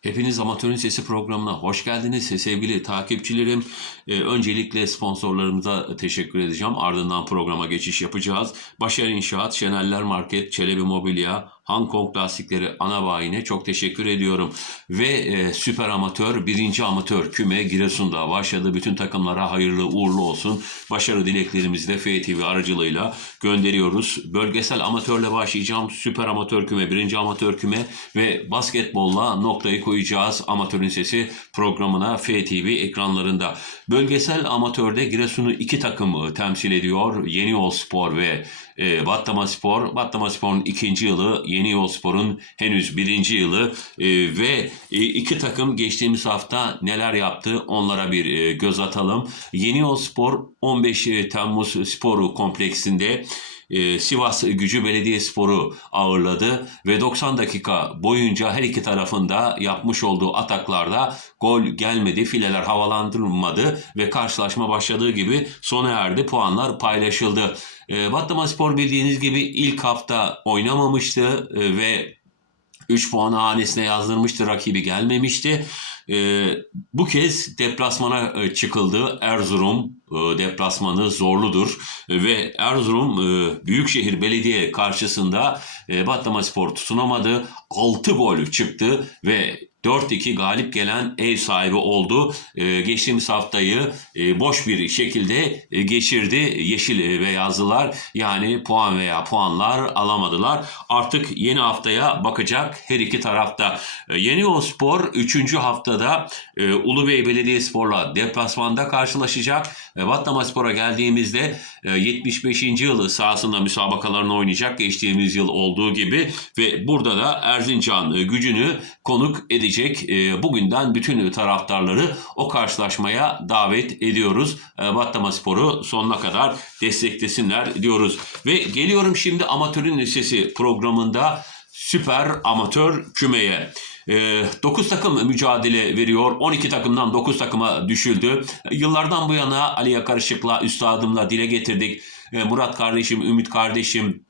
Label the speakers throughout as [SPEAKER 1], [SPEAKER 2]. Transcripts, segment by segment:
[SPEAKER 1] Hepiniz Amatörün Sesi programına hoş geldiniz sevgili takipçilerim. Ee, öncelikle sponsorlarımıza teşekkür edeceğim. Ardından programa geçiş yapacağız. Başar İnşaat, Şeneller Market, Çelebi Mobilya, Hong Kong Lastikleri ana bayine çok teşekkür ediyorum. Ve e, süper amatör, birinci amatör küme Giresun'da başladı. Bütün takımlara hayırlı uğurlu olsun. Başarı dileklerimizi de FTV aracılığıyla gönderiyoruz. Bölgesel amatörle başlayacağım. Süper amatör küme, birinci amatör küme ve basketbolla noktayı koyacağız. Amatörün Sesi programına FTV ekranlarında. Bölgesel amatörde Giresun'u iki takım temsil ediyor. Yeni Yol Spor ve e, Battama Spor. Battama Spor'un ikinci yılı, Yeni Yol Spor'un henüz birinci yılı E, ve e, iki takım geçtiğimiz hafta neler yaptı onlara bir e, göz atalım. Yeni Yol Spor 15 Temmuz Sporu kompleksinde e, Sivas Gücü Belediyespor'u ağırladı ve 90 dakika boyunca her iki tarafında yapmış olduğu ataklarda gol gelmedi, fileler havalandırılmadı ve karşılaşma başladığı gibi sona erdi. Puanlar paylaşıldı. E, Battama Spor bildiğiniz gibi ilk hafta oynamamıştı e, ve 3 puanı hanesine yazdırmıştı. Rakibi gelmemişti. E, bu kez deplasmana e, çıkıldı. Erzurum e, deplasmanı zorludur. E, ve Erzurum e, Büyükşehir Belediye karşısında e, Battamaspor tutunamadı. 6 gol çıktı ve 4-2 galip gelen ev sahibi oldu. Ee, geçtiğimiz haftayı e, boş bir şekilde e, geçirdi Yeşil Beyazlılar. Yani puan veya puanlar alamadılar. Artık yeni haftaya bakacak her iki tarafta. E, Yeni Spor 3. haftada e, Ulubey Belediyespor'la deplasmanda karşılaşacak. E, Battama Spor'a geldiğimizde e, 75. yılı sahasında müsabakalarını oynayacak. Geçtiğimiz yıl olduğu gibi ve burada da Erzincan e, gücünü konuk edecek. E, bugünden bütün taraftarları o karşılaşmaya davet ediyoruz. E, Battama Spor'u sonuna kadar desteklesinler diyoruz. Ve geliyorum şimdi Amatörün Lisesi programında süper amatör kümeye. 9 takım mücadele veriyor. 12 takımdan 9 takıma düşüldü. Yıllardan bu yana Ali Yakarışık'la, üstadımla dile getirdik. Murat kardeşim, Ümit kardeşim,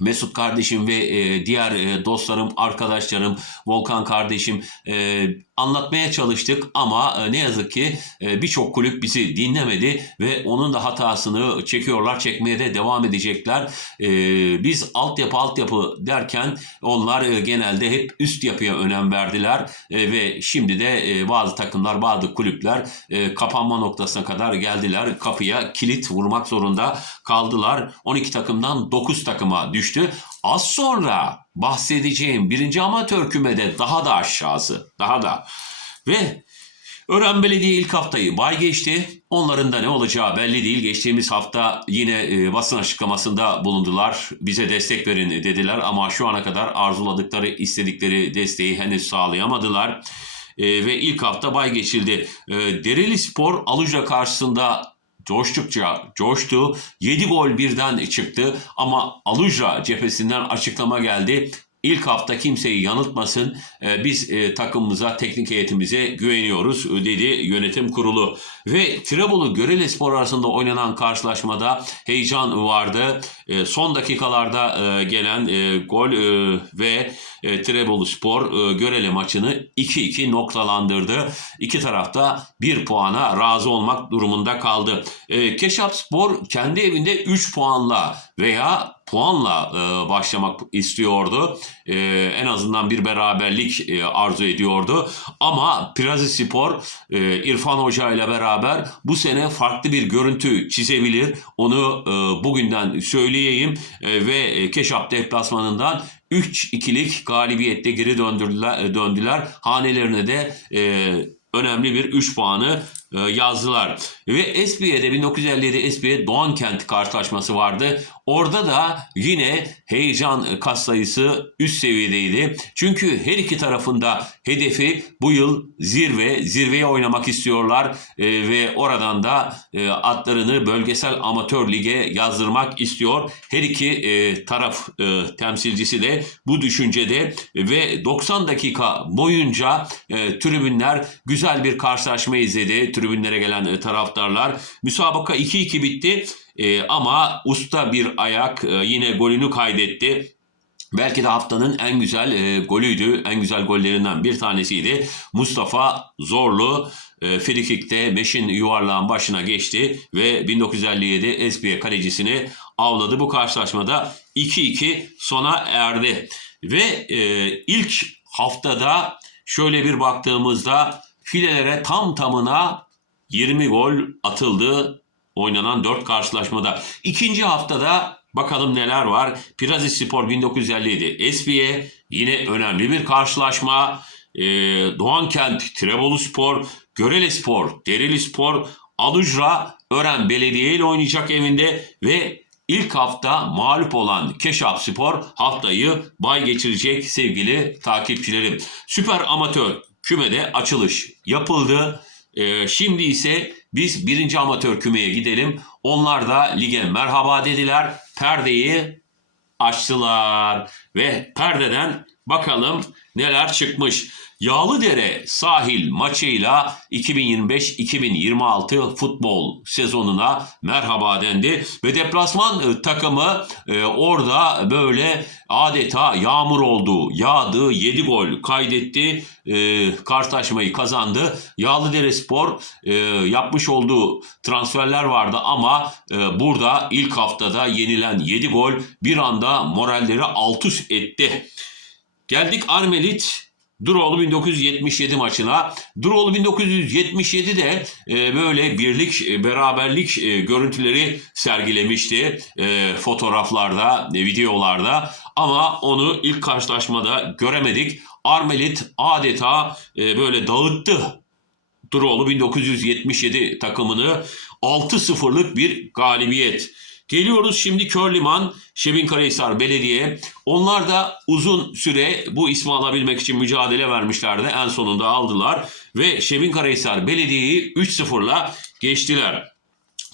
[SPEAKER 1] Mesut kardeşim ve e, diğer e, dostlarım, arkadaşlarım, Volkan kardeşim e, anlatmaya çalıştık ama e, ne yazık ki e, birçok kulüp bizi dinlemedi ve onun da hatasını çekiyorlar, çekmeye de devam edecekler. E, biz altyapı altyapı derken onlar e, genelde hep üst yapıya önem verdiler e, ve şimdi de e, bazı takımlar, bazı kulüpler e, kapanma noktasına kadar geldiler. Kapıya kilit vurmak zorunda kaldılar. 12 takımdan 9 takıma düştü. Az sonra bahsedeceğim birinci amatör kümede daha da aşağısı. Daha da. Ve Ören Belediye ilk haftayı bay geçti. Onların da ne olacağı belli değil. Geçtiğimiz hafta yine e, basın açıklamasında bulundular. Bize destek verin dediler ama şu ana kadar arzuladıkları, istedikleri desteği henüz sağlayamadılar. E, ve ilk hafta bay geçildi. E, Dereli Spor Aluca karşısında coştukça coştu. 7 gol birden çıktı ama Aluja cephesinden açıklama geldi. İlk hafta kimseyi yanıltmasın. Ee, Biz e, takımımıza, teknik heyetimize güveniyoruz dedi yönetim kurulu. Ve Tirebolu Görele Spor arasında oynanan karşılaşmada heyecan vardı. E, Son dakikalarda e, gelen e, gol e, ve e, Tirebolu Spor e, Görele maçını 2-2 noktalandırdı. İki tarafta bir puana razı olmak durumunda kaldı. E, Keşap Spor kendi evinde 3 puanla veya puanla e, başlamak istiyordu. E, en azından bir beraberlik e, arzu ediyordu. Ama Pirazi Spor e, İrfan Hoca ile beraber bu sene farklı bir görüntü çizebilir. Onu e, bugünden söyleyeyim E, ve e, Keşap deplasmanından 3-2'lik galibiyette geri döndürdüler, döndüler. Hanelerine de e, önemli bir 3 puanı e, yazdılar. Ve Espiye'de 1957 Espiye Doğankent karşılaşması vardı. Orada da yine heyecan katsayısı üst seviyedeydi. Çünkü her iki tarafında hedefi bu yıl zirve, zirveye oynamak istiyorlar e, ve oradan da e, atlarını bölgesel amatör lige yazdırmak istiyor. Her iki e, taraf e, temsilcisi de bu düşüncede ve 90 dakika boyunca e, tribünler güzel bir karşılaşma izledi. Tribünlere gelen e, taraftarlar. Müsabaka 2-2 bitti. E, ama usta bir ayak e, yine golünü kaydetti. Belki de haftanın en güzel e, golüydü. En güzel gollerinden bir tanesiydi. Mustafa Zorlu e, frikikte Meşin yuvarlağın başına geçti ve 1957 Esbiye kalecisini avladı. Bu karşılaşmada 2-2 sona erdi. Ve e, ilk haftada şöyle bir baktığımızda filelere tam tamına 20 gol atıldı oynanan 4 karşılaşmada. İkinci haftada bakalım neler var. Pirazi Spor 1957 Esbiye yine önemli bir karşılaşma. Ee, Doğankent Trebolu Spor, Görele Spor, Dereli Spor, Alucra Ören Belediye ile oynayacak evinde ve ilk hafta mağlup olan Keşap Spor haftayı bay geçirecek sevgili takipçilerim. Süper Amatör kümede açılış yapıldı. Ee, şimdi ise biz birinci amatör kümeye gidelim. Onlar da lige merhaba dediler. Perdeyi açtılar ve perdeden bakalım neler çıkmış. Yağlıdere sahil maçıyla 2025-2026 futbol sezonuna merhaba dendi ve deplasman e, takımı e, orada böyle adeta yağmur oldu. Yağdı, 7 gol kaydetti, e, karşılaşmayı kazandı. Yağlıdere Spor yapmış olduğu transferler vardı ama burada ilk haftada yenilen 7 gol bir anda moralleri alt üst etti. Geldik Armelit Duroğlu 1977 maçına. Duroğlu 1977 de e, böyle birlik, e, beraberlik e, görüntüleri sergilemişti e, fotoğraflarda, e, videolarda. Ama onu ilk karşılaşmada göremedik. Armelit adeta e, böyle dağıttı Duroğlu 1977 takımını 6-0'lık bir galibiyet. Geliyoruz şimdi Körliman, Şebinkarahisar Belediye. Onlar da uzun süre bu ismi alabilmek için mücadele vermişlerdi. En sonunda aldılar ve Şebinkarahisar Belediye'yi 3-0'la geçtiler.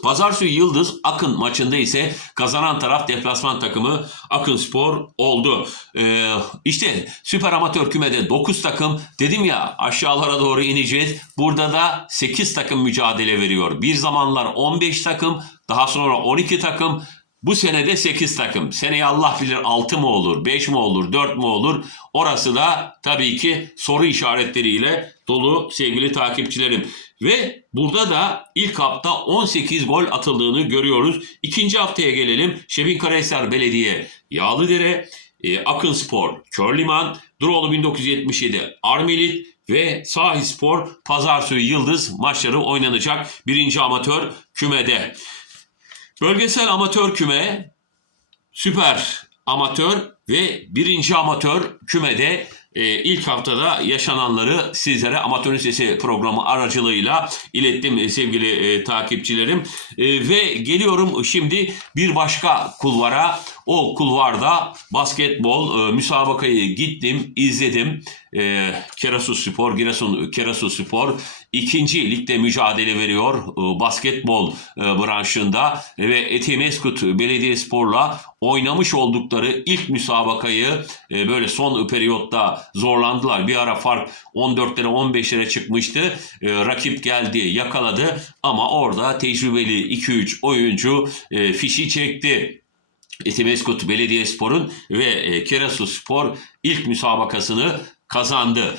[SPEAKER 1] Pazartesi Yıldız Akın maçında ise kazanan taraf deplasman takımı Akın Spor oldu. Ee, işte süper amatör kümede 9 takım dedim ya aşağılara doğru ineceğiz. Burada da 8 takım mücadele veriyor. Bir zamanlar 15 takım daha sonra 12 takım bu senede 8 takım. Seneye Allah bilir 6 mı olur, 5 mi olur, 4 mü olur? Orası da tabii ki soru işaretleriyle dolu sevgili takipçilerim. Ve burada da ilk hafta 18 gol atıldığını görüyoruz. İkinci haftaya gelelim. Şebinkarahisar Belediye, Yağlıdere, e, Akın Spor, Körliman, Duroğlu 1977, Armelit ve Sahi Spor Pazarsuyu Yıldız maçları oynanacak birinci amatör kümede. Bölgesel amatör küme, süper amatör ve birinci amatör kümede e, ilk haftada yaşananları sizlere Amatörün Sesi programı aracılığıyla ilettim e, sevgili e, takipçilerim. E, ve geliyorum şimdi bir başka kulvara. O kulvarda basketbol e, müsabakayı gittim, izledim. E, Kerasu Spor, Giresun Kerasu Spor ikinci ligde mücadele veriyor e, basketbol e, branşında ve Etimeskut Belediyespor'la oynamış oldukları ilk müsabakayı e, böyle son periyotta zorlandılar. Bir ara fark 14'lere 15'lere çıkmıştı. Rakip geldi, yakaladı ama orada tecrübeli 2-3 oyuncu fişi çekti. Etimeskut Belediyespor'un ve Kerasu Spor ilk müsabakasını kazandı.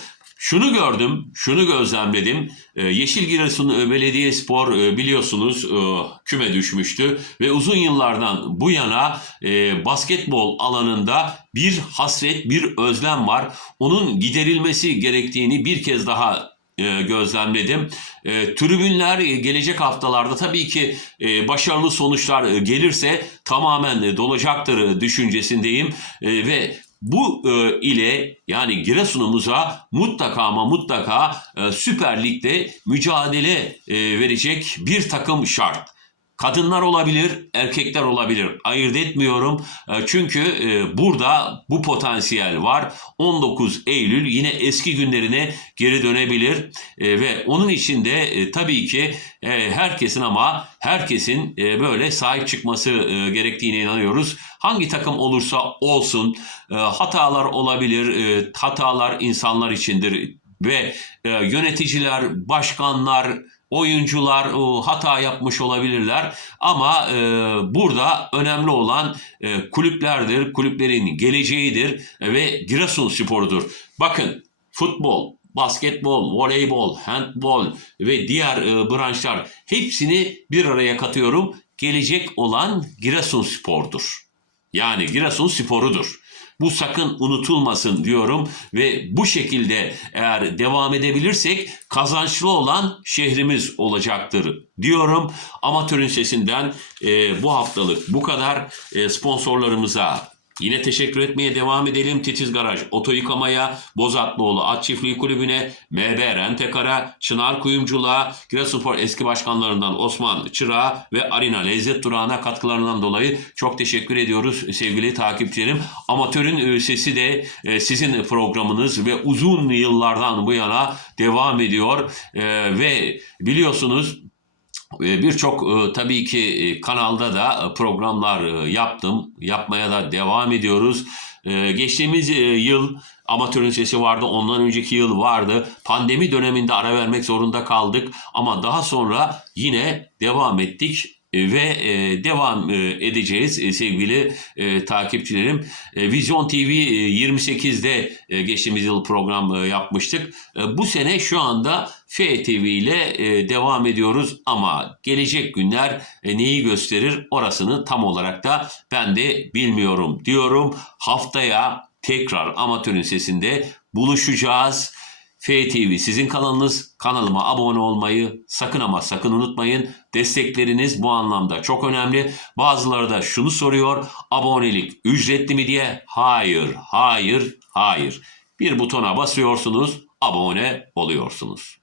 [SPEAKER 1] Şunu gördüm, şunu gözlemledim. Ee, Yeşil Giresun Belediyespor e, biliyorsunuz e, küme düşmüştü ve uzun yıllardan bu yana e, basketbol alanında bir hasret, bir özlem var. Onun giderilmesi gerektiğini bir kez daha e, gözlemledim. E, tribünler e, gelecek haftalarda tabii ki e, başarılı sonuçlar e, gelirse tamamen e, dolacaktır e, düşüncesindeyim E, ve bu e, ile yani Giresun'umuza mutlaka ama mutlaka e, Süper Lig'de mücadele e, verecek bir takım şart. Kadınlar olabilir, erkekler olabilir. Ayırt etmiyorum. E, Çünkü e, burada bu potansiyel var. 19 Eylül yine eski günlerine geri dönebilir. E, Ve onun için de tabii ki herkesin ama herkesin böyle sahip çıkması gerektiğine inanıyoruz. Hangi takım olursa olsun hatalar olabilir. Hatalar insanlar içindir ve yöneticiler, başkanlar, oyuncular e, hata yapmış olabilirler ama e, burada önemli olan e, kulüplerdir, kulüplerin geleceğidir ve Giresunspor'dur. Bakın futbol, basketbol, voleybol, handbol ve diğer e, branşlar hepsini bir araya katıyorum. Gelecek olan Giresunspor'dur. Yani Giresun sporudur. Bu sakın unutulmasın diyorum ve bu şekilde eğer devam edebilirsek kazançlı olan şehrimiz olacaktır diyorum. Amatörün sesinden e, bu haftalık bu kadar E, sponsorlarımıza Yine teşekkür etmeye devam edelim. Titiz Garaj, Oto Yıkamaya, Bozatlıoğlu At Çiftliği Kulübü'ne, MB Rentekar'a, Çınar Kuyumculuğa, Giresunspor eski başkanlarından Osman Çırağı ve Arina Lezzet Durağı'na katkılarından dolayı çok teşekkür ediyoruz sevgili takipçilerim. Amatörün e, sesi de e, sizin programınız ve uzun yıllardan bu yana devam ediyor. E, ve biliyorsunuz Birçok e, tabii ki e, kanalda da e, programlar yaptım. Yapmaya da devam ediyoruz. E, Geçtiğimiz yıl amatörün sesi vardı. Ondan önceki yıl vardı. Pandemi döneminde ara vermek zorunda kaldık. Ama daha sonra yine devam ettik ve devam edeceğiz sevgili takipçilerim. Vizyon TV e, 28'de e, geçtiğimiz yıl program yapmıştık. Bu sene şu anda FTV ile e, devam ediyoruz ama gelecek günler e, neyi gösterir orasını tam olarak da ben de bilmiyorum diyorum. Haftaya tekrar amatörün sesinde buluşacağız. FTV sizin kanalınız. Kanalıma abone olmayı sakın ama sakın unutmayın. Destekleriniz bu anlamda çok önemli. Bazıları da şunu soruyor. Abonelik ücretli mi diye. Hayır, hayır, hayır. Bir butona basıyorsunuz, abone oluyorsunuz.